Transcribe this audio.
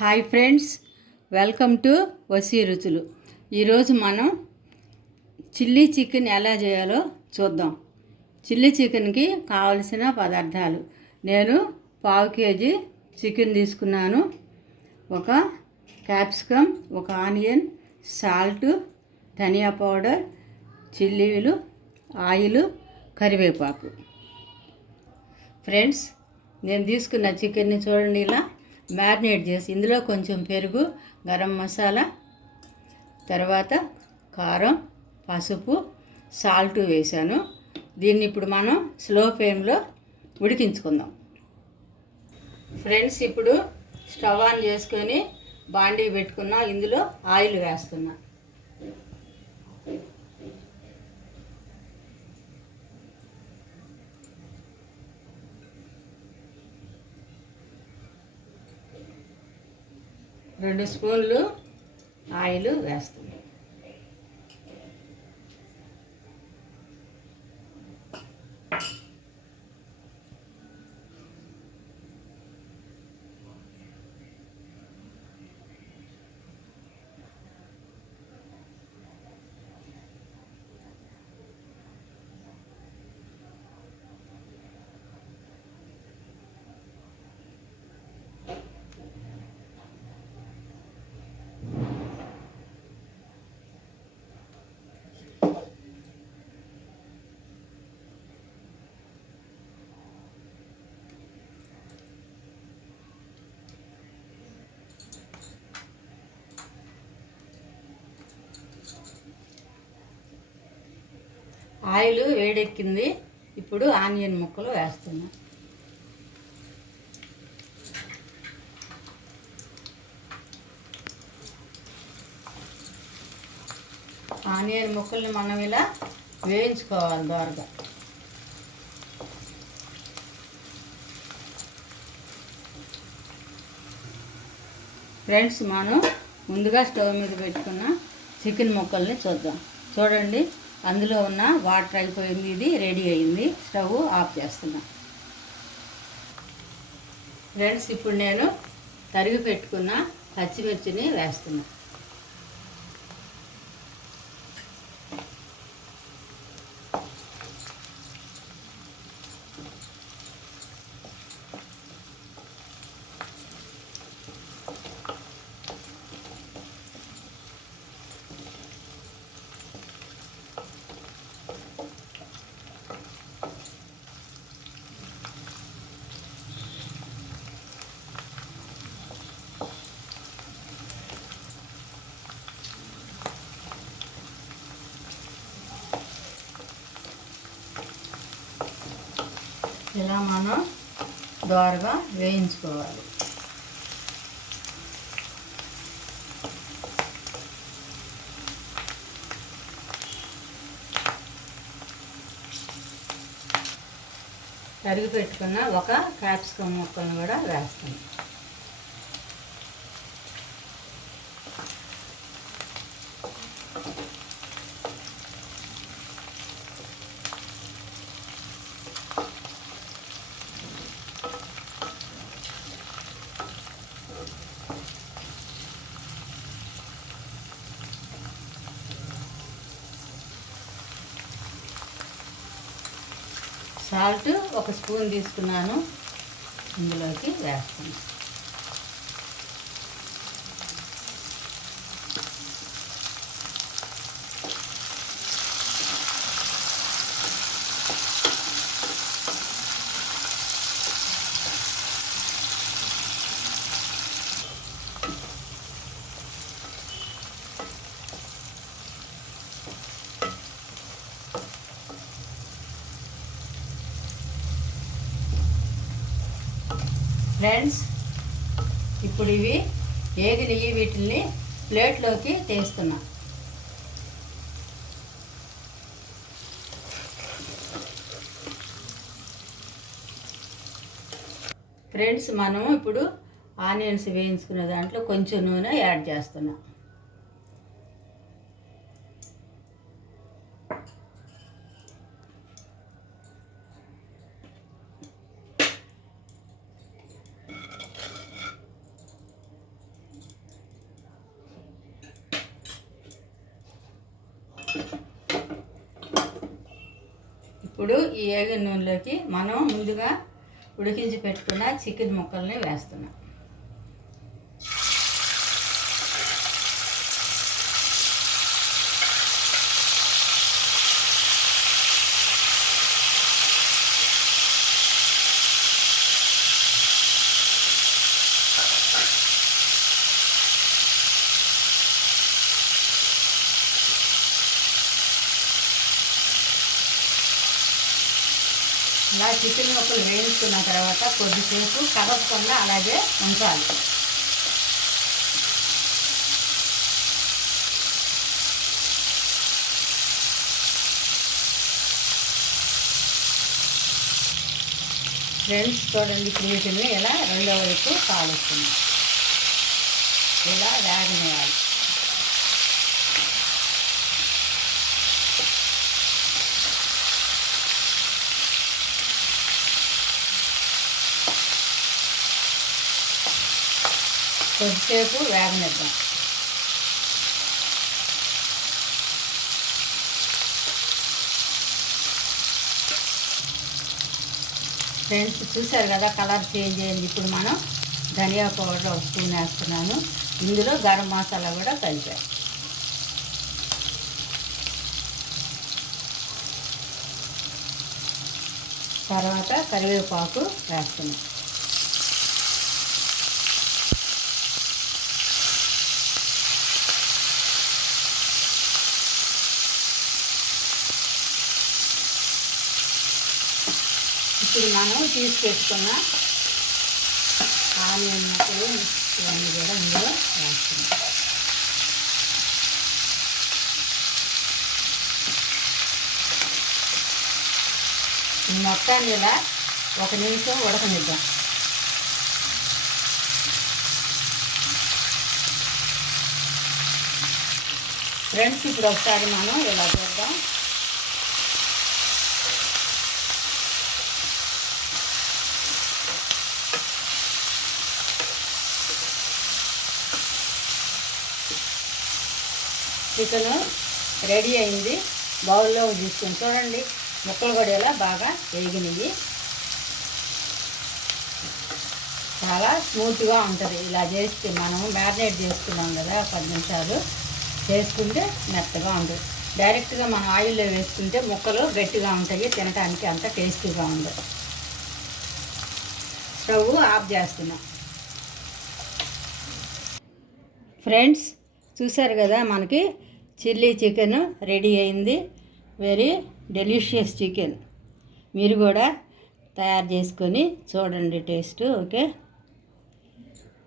Hi friends welcome to Vasi Ruchulu. ఈరోజు మనం chilli chicken ఎలా చేయాలో చూద్దాం. చిల్లీ చికెన్కి కావలసిన పదార్థాలు. నేను పావు కేజీ చికెన్ తీసుకున్నాను. ఒక క్యాప్సికమ్ ఒక ఆనియన్ సాల్ట్ ధనియా పౌడర్ చిల్లీలు ఆయిల్ కరివేపాకు. ఫ్రెండ్స్ నేను తీసుకున్న చికెన్ని చూడండి ఇలా. మ్యారినేట్ చేసి ఇందులో కొంచెం పెరుగు గరం మసాలా తర్వాత కారం పసుపు సాల్ట్ వేసాను దీన్ని ఇప్పుడు మనం స్లో ఫ్లేమ్లో ఉడికించుకుందాం. ఫ్రెండ్స్ ఇప్పుడు స్టవ్ ఆన్ చేసుకొని బాండీ పెట్టుకున్నా ఇందులో ఆయిల్ వేస్తున్నా. రెండు స్పూన్లు ఆయిల్ వేస్తుంది ఆయిల్ వేడెక్కింది. ఇప్పుడు ఆనియన్ ముక్కలు వేస్తున్నా. ఆనియన్ ముక్కల్ని మనం ఇలా వేయించుకోవాలి దోరగా ఫ్రెండ్స్ మనం ముందుగా స్టవ్ మీద పెట్టుకున్న చికెన్ ముక్కల్ని చూద్దాం. చూడండి. అందులో ఉన్న వాటర్ అయిపోయింది ఇది రెడీ అయింది. స్టవ్ ఆఫ్ చేస్తున్నా. ఫ్రెండ్స్ ఇప్పుడు నేను తరిగి పెట్టుకున్న పచ్చిమిర్చిని వేస్తున్నా. ఇలా మనం దోరగా వేయించుకోవాలి. తరిగి పెట్టుకున్న ఒక క్యాప్సికమ్ ముక్కలను కూడా వేస్తాను సాల్ట్ ఒక స్పూన్ తీసుకున్నాను. ఇందులోకి వేస్తాను ఫ్రెండ్స్ ఇప్పుడు ఇవి ఏగినవి వీటిని ప్లేట్లోకి తీస్తున్నా. ఫ్రెండ్స్ మనము ఇప్పుడు ఆనియన్స్ వేయించుకునే దాంట్లో కొంచెం నూనె యాడ్ చేస్తున్నాం. ఇప్పుడు ఈ ఏగిన నూనెలోకి మనం ముందుగా ఉడికించి పెట్టుకున్న చికెన్ ముక్కల్ని వేస్తున్నాం. ఇలా చికెన్ ముక్కలు వేయించుకున్న తర్వాత కొద్దిసేపు కదపకుండా అలాగే ఉంచాలి. ఫ్రెండ్స్ చూడండి ఇప్పుడు వీటిని ఇలా రెండో వైపు కాలుస్తుంది ఇలా వేగనేయాలి కొద్దిసేపు వేగనిద్దాం. ఫ్రెండ్స్ చూసారు కదా కలర్ చేంజ్ అయింది. ఇప్పుడు మనం ధనియా పౌడర్ ఒక స్పూన్ వేస్తున్నాను. ఇందులో గరం మసాలా కూడా కలిపాను తర్వాత కరివేపాకు వేస్తున్నాం. ఇప్పుడు మనం తీసి పెట్టుకున్న ఆనియన్ ముక్కలు ఇవన్నీ కూడా ఇందులో వేస్తున్నాం. ఈ మొత్తాన్ని ఇలా ఒక నిమిషం ఉడకనిద్దాం. ఫ్రెండ్స్ ఇప్పుడు ఒకసారి మనం ఇలా చేద్దాం. చికెన్ రెడీ అయింది. బౌల్లో తీసుకుని చూడండి ముక్కలు కూడా ఇలా బాగా వేగినవి చాలా స్మూత్గా ఉంటుంది. ఇలా చేస్తే మనం మ్యారినేట్ చేసుకున్నాం కదా పది నిమిషాలు. చేసుకుంటే మెత్తగా ఉంటుంది డైరెక్ట్గా మనం ఆయిల్లో వేసుకుంటే ముక్కలు గట్టిగా ఉంటాయి తినడానికి అంత టేస్టీగా ఉండదు స్టవ్ ఆఫ్ చేస్తున్నాం. ఫ్రెండ్స్ చూసారు కదా మనకి చిల్లీ చికెన్ రెడీ అయింది. Very delicious chicken. మీరు కూడా తయారు చేసుకొని చూడండి టేస్ట్ ఓకే?